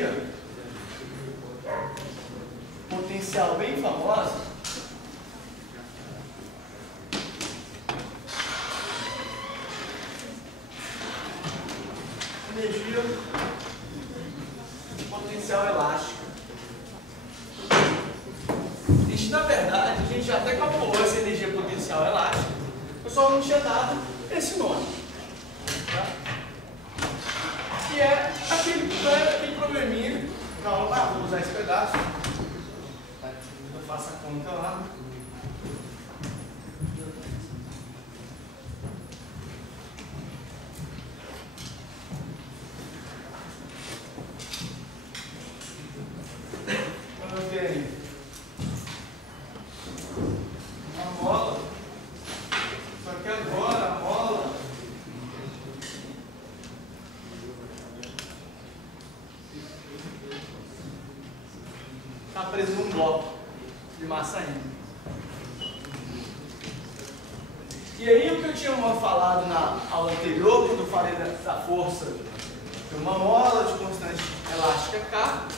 energia potencial bem famosa, energia potencial elástica. Isso, na verdade, a gente já até calculou essa energia potencial elástica, eu só não tinha dado esse nome. Tá? Que é aquele probleminha. Não, vou usar esse pedaço. Eu faço a conta lá. Quando eu tenho uma mola, só que agora a mola está presa num bloco de massa ainda. E aí o que eu tinha falado na aula anterior, quando eu falei da força de uma mola de constante elástica K,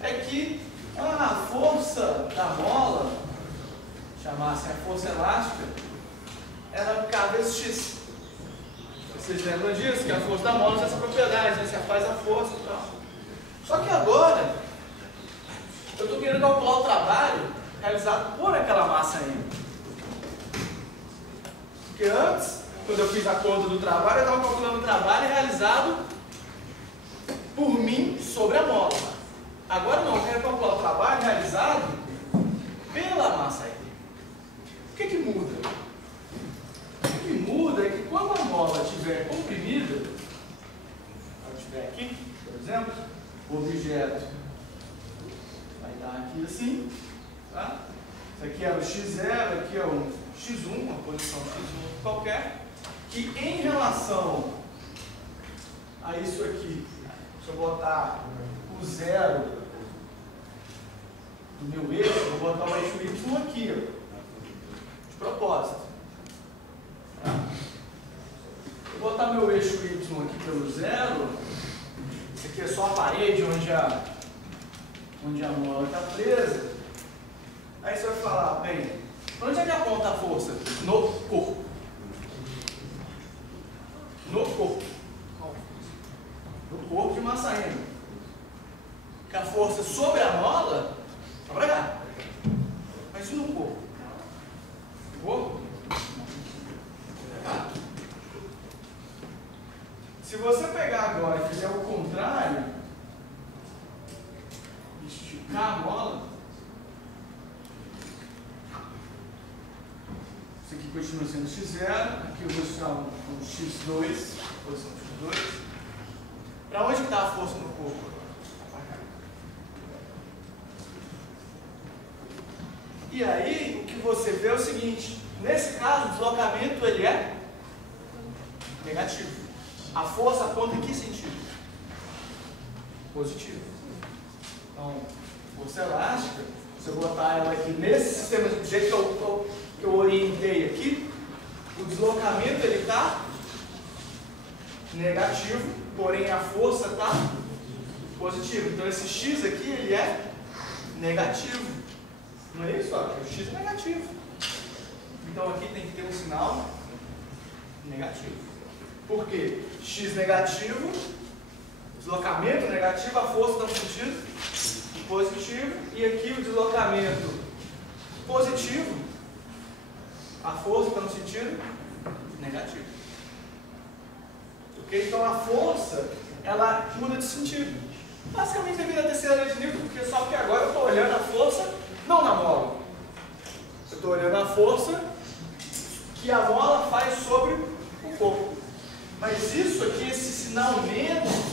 é que a força da mola, chamasse a força elástica, era K vezes X. Vocês lembram disso? Que a força da mola tem essa propriedade, né? Você faz a força e tal. Só que agora, eu estou querendo calcular o trabalho realizado por aquela massa ainda. Porque antes, quando eu fiz a conta do trabalho, eu estava calculando o trabalho realizado por mim sobre a mola. Agora não, eu quero calcular o trabalho realizado pela massa ainda. O que muda? O que muda é que quando a mola estiver comprimida, ela estiver aqui, por exemplo, o objeto vai dar aqui assim, tá? Isso aqui é o x0, aqui é o x1, uma posição x1 qualquer, que em relação a isso aqui, se eu botar o zero do meu eixo, eu vou botar o eixo y aqui, ó, de propósito. Tá? Vou botar meu eixo y aqui pelo zero, isso aqui é só a parede onde a mola está presa. Aí você vai falar, bem, onde é que aponta a força? No corpo. No corpo. No corpo de massa M. Que a força sobre a mola está para cá. Mas e no corpo? No corpo? Se você pegar agora e fizer o contrário, esticar a mola, isso aqui continua sendo x0, aqui eu vou tirar um x2, posição x2. Para onde está a força no corpo? Para cá. E aí, o que você vê é o seguinte, nesse caso, o deslocamento ele é negativo. A força aponta em que sentido? Positivo. Então, força elástica, se eu botar ela aqui nesse sistema, do jeito que eu orientei aqui, o deslocamento ele está negativo, porém a força está positiva. Então esse x aqui ele é negativo. Não é isso? Ó, o x é negativo. Então aqui tem que ter um sinal negativo. Por quê? X negativo, deslocamento negativo, a força está no sentido positivo, e aqui o deslocamento positivo, a força está no sentido negativo. Ok? Então a força, ela muda de sentido. Basicamente devido à terceira lei de Newton, só que agora eu estou olhando a força não na mola. Eu estou olhando a força que a mola faz sobre o corpo. Mas isso aqui, esse sinal menos,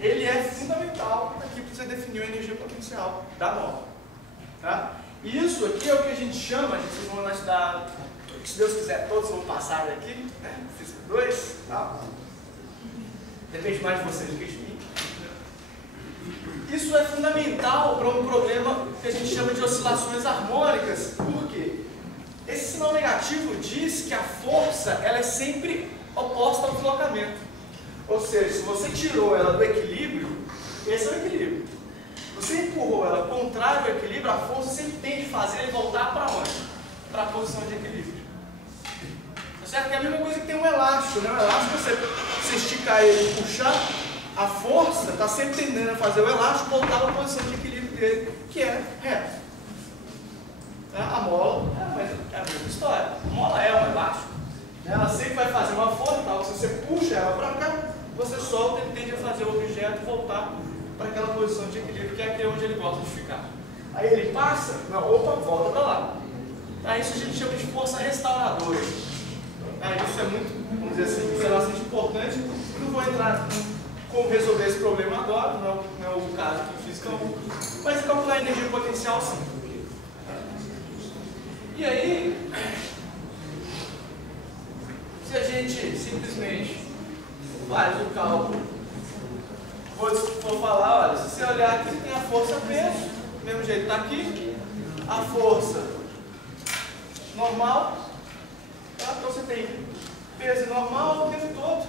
ele é fundamental aqui para você definir a energia potencial da mola. Tá? E isso aqui é o que a gente chama, vocês vão estudar, se Deus quiser, todos vão passar aqui, né? Física 2, tá? Depende mais de vocês do que de mim. Isso é fundamental para um problema que a gente chama de oscilações harmônicas. Por quê? Esse sinal negativo diz que a força ela é sempre oposta ao deslocamento. Ou seja, se você tirou ela do equilíbrio, Esse é o equilíbrio. Você empurrou ela contrário ao equilíbrio, a força sempre tem de fazer ele voltar para onde? Para a posição de equilíbrio. Tá certo? Que é a mesma coisa que tem um elástico, né? O elástico, você esticar ele e puxar, a força está sempre tendendo a fazer o elástico voltar para a posição de equilíbrio dele, que é reto. A mola é a mesma história. A mola é um elástico. Ela sempre vai fazer uma força, tal, se você puxa ela para cá, você solta, ele tende a fazer o objeto voltar para aquela posição de equilíbrio, que é aquele onde ele gosta de ficar. Aí ele passa, volta para lá. Aí isso a gente chama de força restauradora. Isso é muito, vamos dizer assim, isso é bastante importante. Não vou entrar como resolver esse problema agora, não é o caso que fiz campo, mas calcular a energia potencial sim. E aí, se a gente simplesmente faz o cálculo, vou falar, olha, se você olhar aqui, tem a força peso, do mesmo jeito está aqui, a força normal, tá? Então você tem peso normal o tempo todo,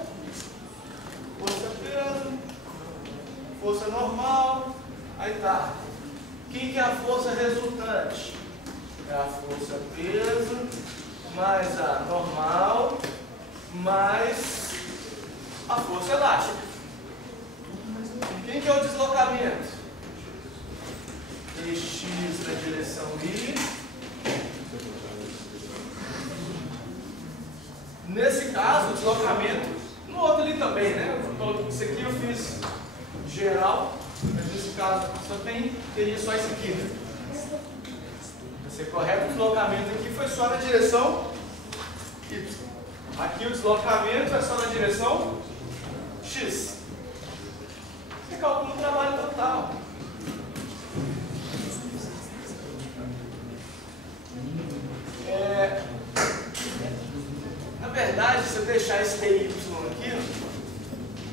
força peso, força normal, aí tá. Quem que é a força resultante? É a força peso mais a normal mais a força elástica. Quem que é o deslocamento? Dx na direção Y. Nesse caso, o deslocamento, no outro ali também, né? Isso aqui eu fiz geral, mas nesse caso teria só isso aqui, né? Ser correto, o deslocamento aqui foi só na direção Y. Aqui o deslocamento é só na direção X. Você calcula o trabalho total. Na verdade, se eu deixar esse DY aqui,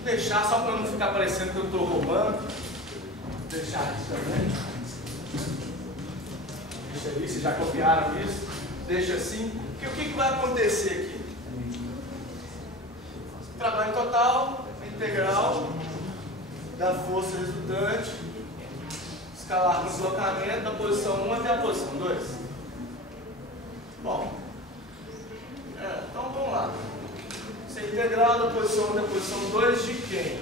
deixar só para não ficar parecendo que eu estou roubando, deixar aqui também. Deixa aí, vocês já copiaram isso, deixa assim, porque o que vai acontecer aqui? Trabalho total, integral da força resultante, escalar no deslocamento da posição 1 até a posição 2. Bom, então vamos lá. Isso é integral da posição 1 até a posição 2 de quem?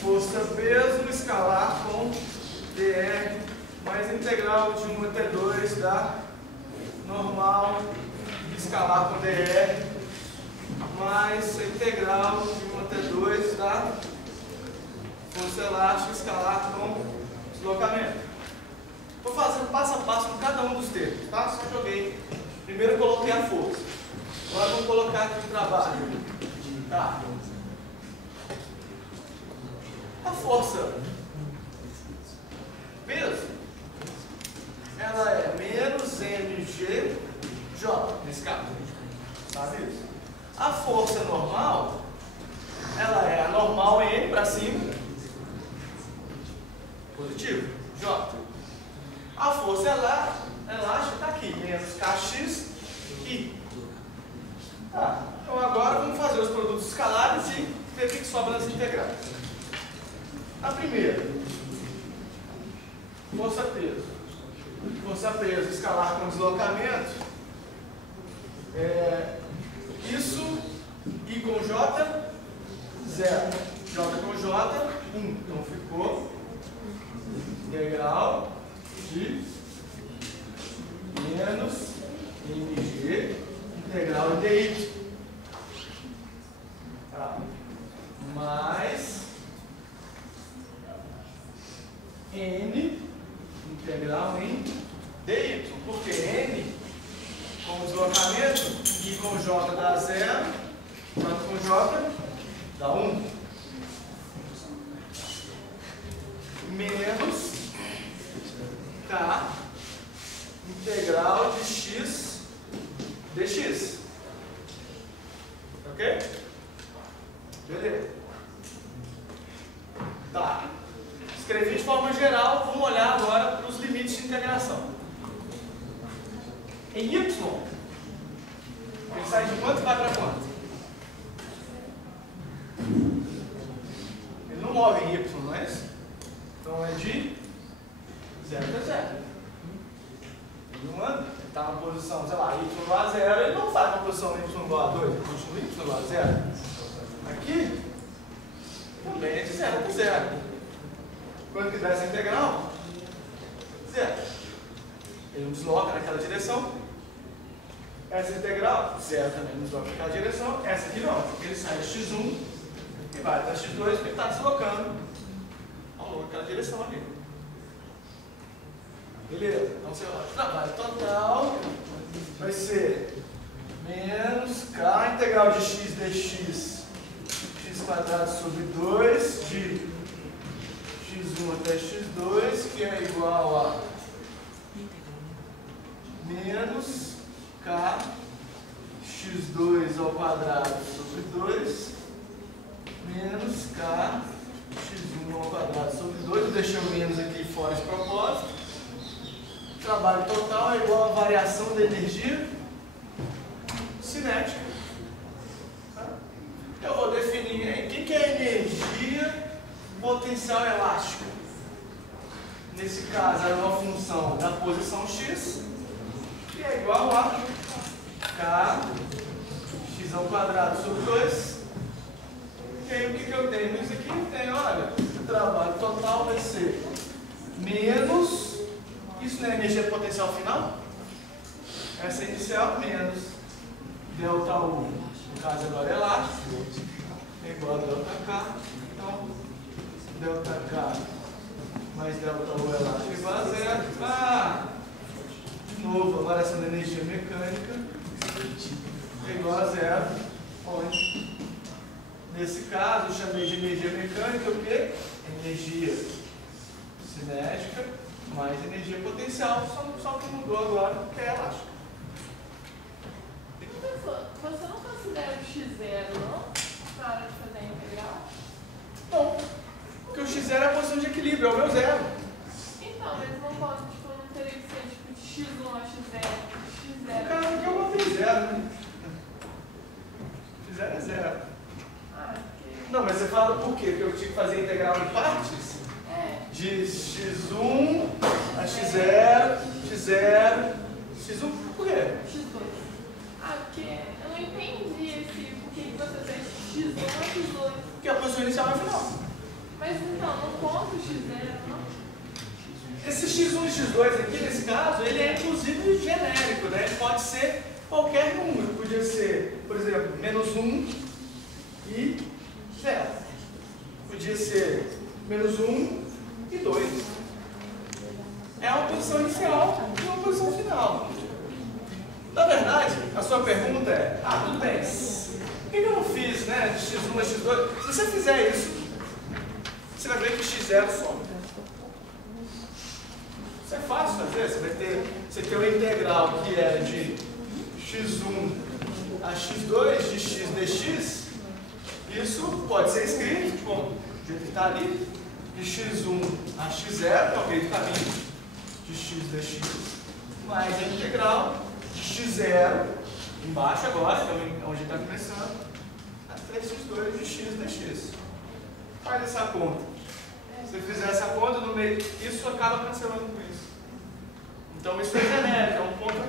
Força peso escalar com dr mais integral de 1 até 2 da normal escalar com dr mais integral de 1 até 2 da força elástica escalar com deslocamento. Vou fazendo passo a passo com cada um dos termos, tá? Só joguei. Primeiro coloquei a força. Agora vamos colocar aqui o trabalho. Tá. A força peso, ela é menos mg j, nesse caso. Sabe isso? A força normal, ela é a normal N para cima, positivo, J. A força elástica está aqui, menos Kx I. Tá. Então agora vamos fazer os produtos escalares e ver o que sobra nas integrais. A primeira, força peso. Força peso escalar com deslocamento. Isso I com J, 0. J com J, 1. Então ficou integral de menos mg integral de dy. Tá. Mais n integral em dy. Porque n com deslocamento, I com J dá 0, J com J dá 1. Menos K integral de x dx. Ok? Beleza. Tá. Escrevi de forma geral, vamos olhar agora para os limites de integração. Em y, ele sai de quanto e vai para quanto? Ele não move em Y, não é isso? Então é de 0 até 0. Ele não anda, ele está na posição, sei lá, Y igual a 0, ele não faz na posição Y igual a 2, ele continua Y igual a 0. Aqui, também é de 0 até 0. Quando quiser essa integral, 0. Ele não desloca naquela direção. Essa integral, 0 também não desloca naquela direção. Essa aqui não, ele sai de x1 e vai até x2 porque ele está deslocando ao longo daquela direção ali. Beleza? Então você olha, o trabalho total vai ser menos k integral de x dx x² sobre 2 de x1 até x2, que é igual a menos k x2 ao quadrado sobre 2 menos k x1 ao quadrado sobre 2. Eu deixei o menos aqui fora de propósito. O trabalho total é igual a variação da energia cinética. Eu vou definir aí o que é energia potencial elástica. Nesse caso, é uma função da posição x, que é igual a k x ao quadrado sobre 2. E aí o que eu tenho? Isso aqui eu tenho, olha, o trabalho total vai ser menos, isso não é energia potencial final? Essa é inicial menos delta U, no caso agora é elástico, é igual a delta K, então delta K mais delta U elástico igual a 0. De novo, a variação da energia mecânica é igual a 0, onde nesse caso eu chamei de energia mecânica o quê? Energia cinética mais energia potencial, só que mudou agora, que é elástica. Você não considera o x0, não? Na hora de fazer a integral? Não, porque o x0 é a posição de equilíbrio, é o meu zero. Então, mas não pode, não teria que ser de x1 a x0, x0. Cara, porque eu botei zero, né? X0 é zero. Porque... Não, mas você fala por quê? Que eu tinha que fazer integral em partes? De x1 a x0, x0, x1, por quê? x2. Porque eu não entendi por que você fez x1 a x2. Porque a posição inicial é a final. Mas então, não conta o x0, não? Esse x1 e x2 aqui, nesse caso, ele é inclusive genérico, né? Ele pode ser qualquer número. Podia ser, por exemplo, menos 1 e 0. Podia ser menos 1 e 2. É uma posição inicial e uma posição final. Na verdade, a sua pergunta é, tudo bem, por que eu não fiz, né, de x1 a x2? Se você fizer isso, você vai ver que x0 some. Isso é fácil fazer, você tem uma integral que é de x1 a x2 de x dx. Isso pode ser escrito como o jeito que está ali, de x1 a x0, que é o meio do caminho, de x dx, mais a integral de x0, embaixo agora, que é onde está começando, a 3x2 de x dx. Faz essa conta. Se você fizer essa conta no meio, isso acaba cancelando com isso. Então isso é genérico, é um ponto.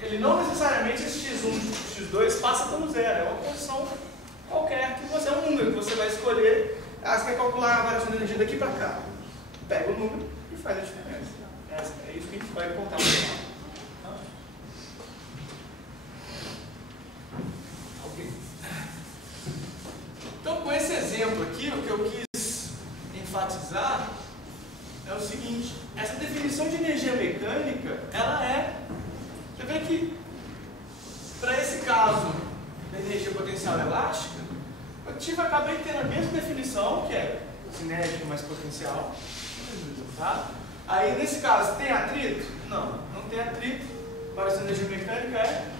Ele não necessariamente esse x1 e x2 passa pelo zero, é uma posição qualquer que você, é um número que você vai escolher. Você quer calcular a variação de energia daqui para cá. Pega o número e faz a diferença. É isso que a gente vai contar no final. Ok. Então, com esse exemplo aqui, o que eu quis enfatizar é o seguinte: essa definição de energia mecânica, ela é. Você vê que, para esse caso da energia potencial elástica, eu acabei tendo a mesma definição, que é cinética mais potencial. Tá? Aí, nesse caso, tem atrito? Não, não tem atrito. Variação de energia mecânica é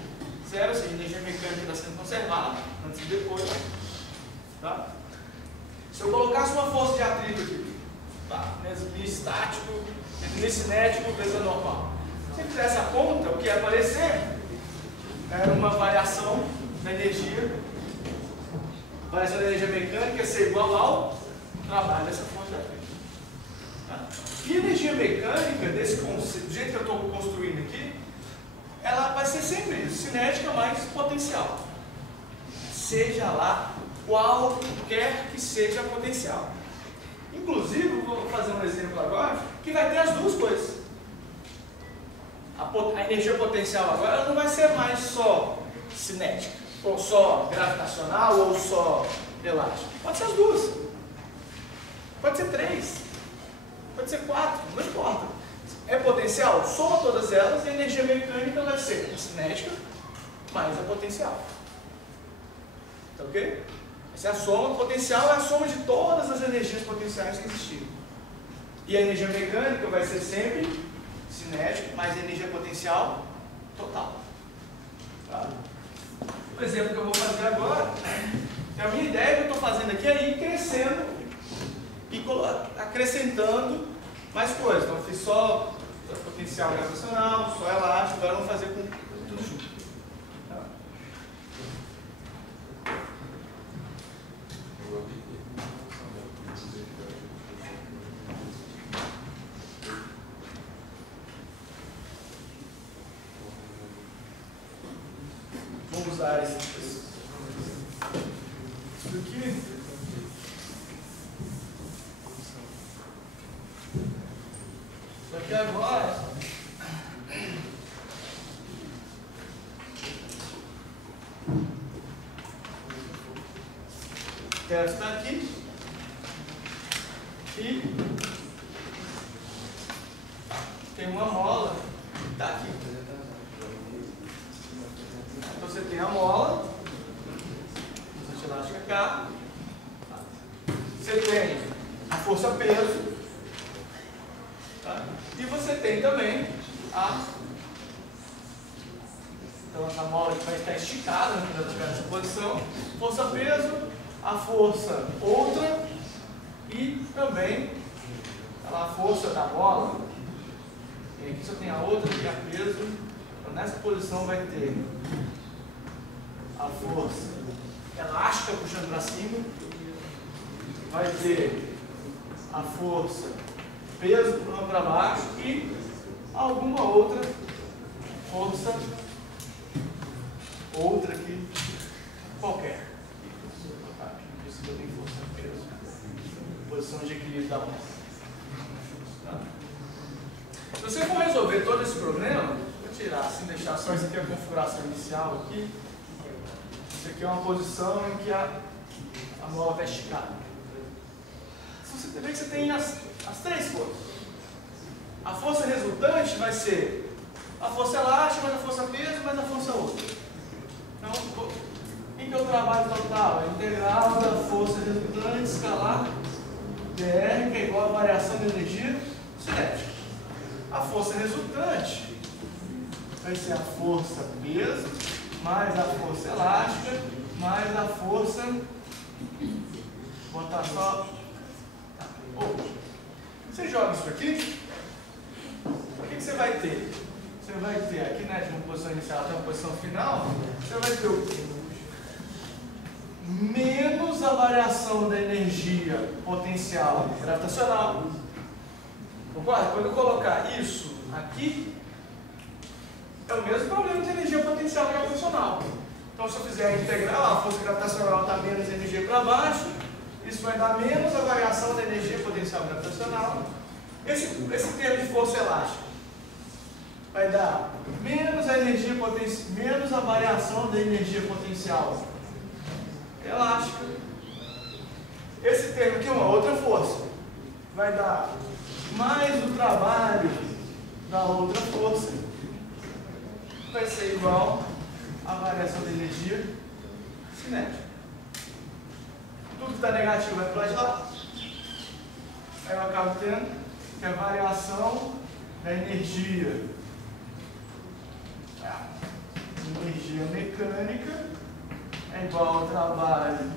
zero, ou seja, a energia mecânica está sendo conservada antes e depois. Tá? Se eu colocasse uma força de atrito aqui, tá? Mesmo estático, entre cinético e peso normal. Se eu fizesse a conta, o que ia aparecer era uma variação da energia. A variação da energia mecânica ia ser igual ao trabalho dessa fonte elétrica. Tá? E a energia mecânica, desse conceito, do jeito que eu estou construindo aqui, ela vai ser sempre isso, cinética mais potencial. Seja lá qualquer que seja a potencial. Inclusive, vou fazer um exemplo agora, que vai ter as duas coisas. A energia potencial agora ela não vai ser mais só cinética, ou só gravitacional, ou só elástica. Pode ser as duas. Pode ser 3. Pode ser 4, não importa. É potencial? Soma todas elas e a energia mecânica vai ser a cinética mais a potencial. Tá ok? Essa é a soma. O potencial é a soma de todas as energias potenciais que existirem. E a energia mecânica vai ser sempre cinética mais a energia potencial total. Tá? O exemplo que eu vou fazer agora, a minha ideia que eu estou fazendo aqui é ir crescendo e acrescentando mais coisas. Então, eu fiz só potencial gravitacional, só elástico, agora vamos fazer com tudo junto. Tá? Vamos usar isso aqui. Só que agora o teto está aqui e tem uma mola que está aqui. Então você tem a mola, bastante elástica cá, você tem a força peso, tá? E você tem também então essa mola que vai estar esticada, né, para ficar nessa posição, força peso, a força outra e também a força da bola. E aqui só tem a outra que é a peso. Então nessa posição vai ter a força elástica puxando para cima, vai ter a força peso para baixo e alguma outra força outra aqui qualquer. Isso que eu tenho força peso, posição de equilíbrio da mão. Tá? Se você for resolver todo esse problema, vou tirar assim, deixar só isso aqui a configuração inicial aqui. Isso aqui é uma posição em que a mola está esticada. Você vê que você tem as três forças. A força resultante vai ser a força elástica, mais a força peso, mais a força outra. Então, o que é o trabalho total? A integral da força resultante escalar dr, que é igual a variação de energia cinética. A força resultante vai ser a força peso, mais a força elástica, mais a força... Vou botar só... Você joga isso aqui, o que você vai ter? Você vai ter aqui, né, de uma posição inicial até uma posição final, você vai ter o menos a variação da energia potencial gravitacional. Concorda? Quando eu colocar isso aqui, é o mesmo problema de energia potencial gravitacional. Então, se eu fizer a integral, a força gravitacional está menos energia para baixo, isso vai dar menos a variação da energia potencial gravitacional. Esse termo de força elástica vai dar menos a energia menos a variação da energia potencial elástica. Esse termo aqui é uma outra força. Vai dar mais o trabalho da outra força. Vai ser igual à variação da energia cinética. Tudo que está negativo vai para o lado de lá. Aí eu acabo tendo que a variação da energia mecânica é igual ao trabalho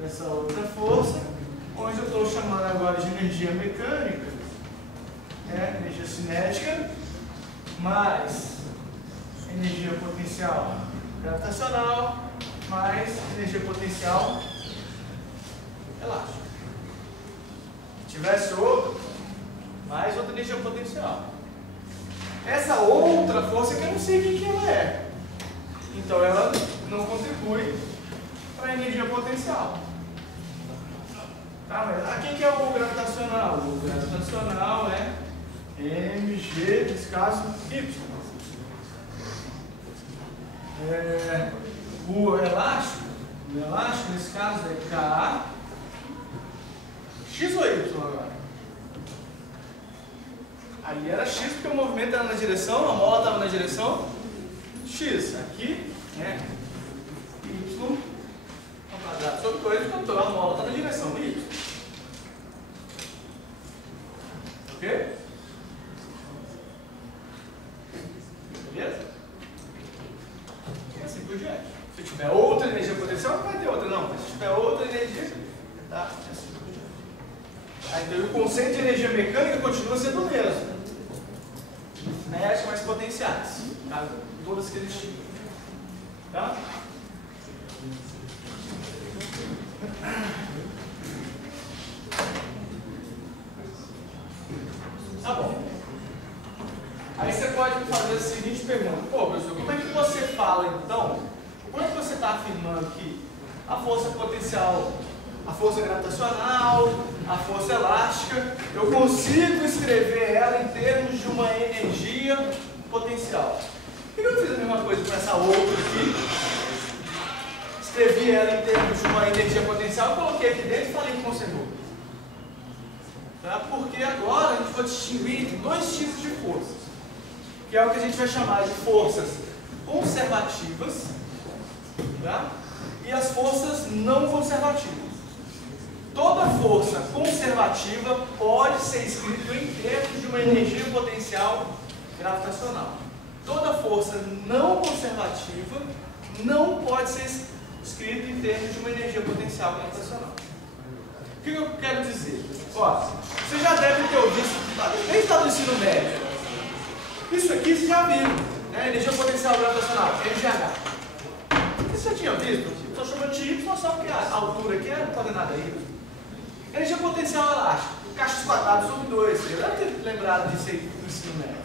dessa outra força, onde eu estou chamando agora de energia mecânica, energia cinética, mais energia potencial gravitacional, mais energia potencial elástica. tivesse outro, mais outra energia potencial. Essa outra força que eu não sei quem que ela é. Então ela não contribui para a energia potencial. Tá, mas quem que é o gravitacional? O gravitacional é mg, nesse caso, y. O elástico, nesse caso, é K. X ou Y agora? Ali era X porque o movimento era na direção, a mola estava na direção X. Aqui é Y ao quadrado sobre 2, então a mola está na direção Y. Ok? Beleza? E assim por diante. Se tiver outra energia potencial, não vai ter outra, não. Mas se tiver outra energia, tá? Assim por diante. Então o conceito de energia mecânica continua sendo o mesmo. Cinética mais potenciais. Tá? Todas que eles tinham. Tá? Tá bom. Aí você pode me fazer a seguinte pergunta. Pô, professor, como é que você fala então? Quando você está afirmando que a força potencial, a força gravitacional, a força elástica, eu consigo escrever ela em termos de uma energia potencial. Por que eu não fiz a mesma coisa com essa outra aqui? Escrevi ela em termos de uma energia potencial, coloquei aqui dentro e falei que conservou. Tá? Porque agora a gente vai distinguir entre dois tipos de forças, que é o que a gente vai chamar de forças conservativas, tá? E as forças não conservativas. Toda força conservativa pode ser escrita em termos de uma energia potencial gravitacional. Toda força não conservativa não pode ser escrita em termos de uma energia potencial gravitacional. O que eu quero dizer? Ó, você já deve ter ouvido, desde lá do ensino médio, isso aqui você já viu, né? Energia potencial gravitacional, NGH. Você já tinha visto? Estou chamando de Y só porque a altura aqui é coordenada aí. Energia potencial elástica, kx² sobre 2. Você deve ter lembrado disso aí do ensino médio.